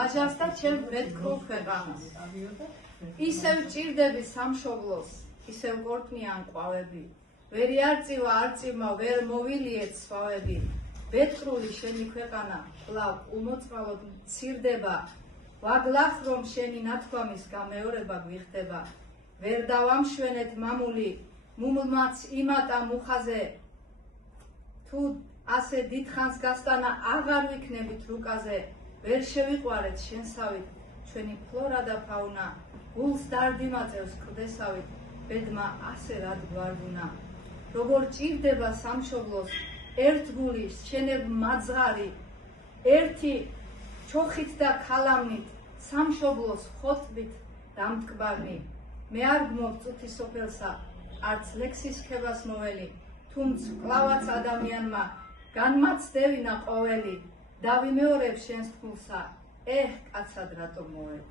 ვაჟას და ჩემ მეთქრულ ქვეყანას. ისევ ჭირდები სამშობლოს, ისევ გორტნიან ყვავები. ვერი არწივა არწივმა ვერ მოვილიეთ სვავები. ბეთქრული შენი ქვეყანა კვლავ უმოწყალოდ მცირდება. ვაგლახ რომ შენი ნათქვამის გამეორება გვიხდება. ვერ დავამშვენეთ მამული, მუმლმაც იმატა მუხაზე. თუ ასე დიდხანს გასტანა აღარ ვიქნებით რუკაზე. ვერ შევიყვარეთ შენსავით, ჩვენი ფლორა და ფაუნა. გულს დარდი მაწევს კლდესავით, ბედმა ასე რად გვარგუნა. როგორ ჭირდება სამშობლოს ერთ გულის შენებ მაძღარი, ერთი ჩოხით და ქალამნით, სამშობლოს ხოტბით დამტკბარნი. მე არ გმობ წუთი სოფელსა, არც ლექსის ხებას მოველი, თუმც კლავაც ადამიანმა განმაცდევინა ყოველი. დავიმეორებ შენს თქმულსა, კაცად რატომ მოველი.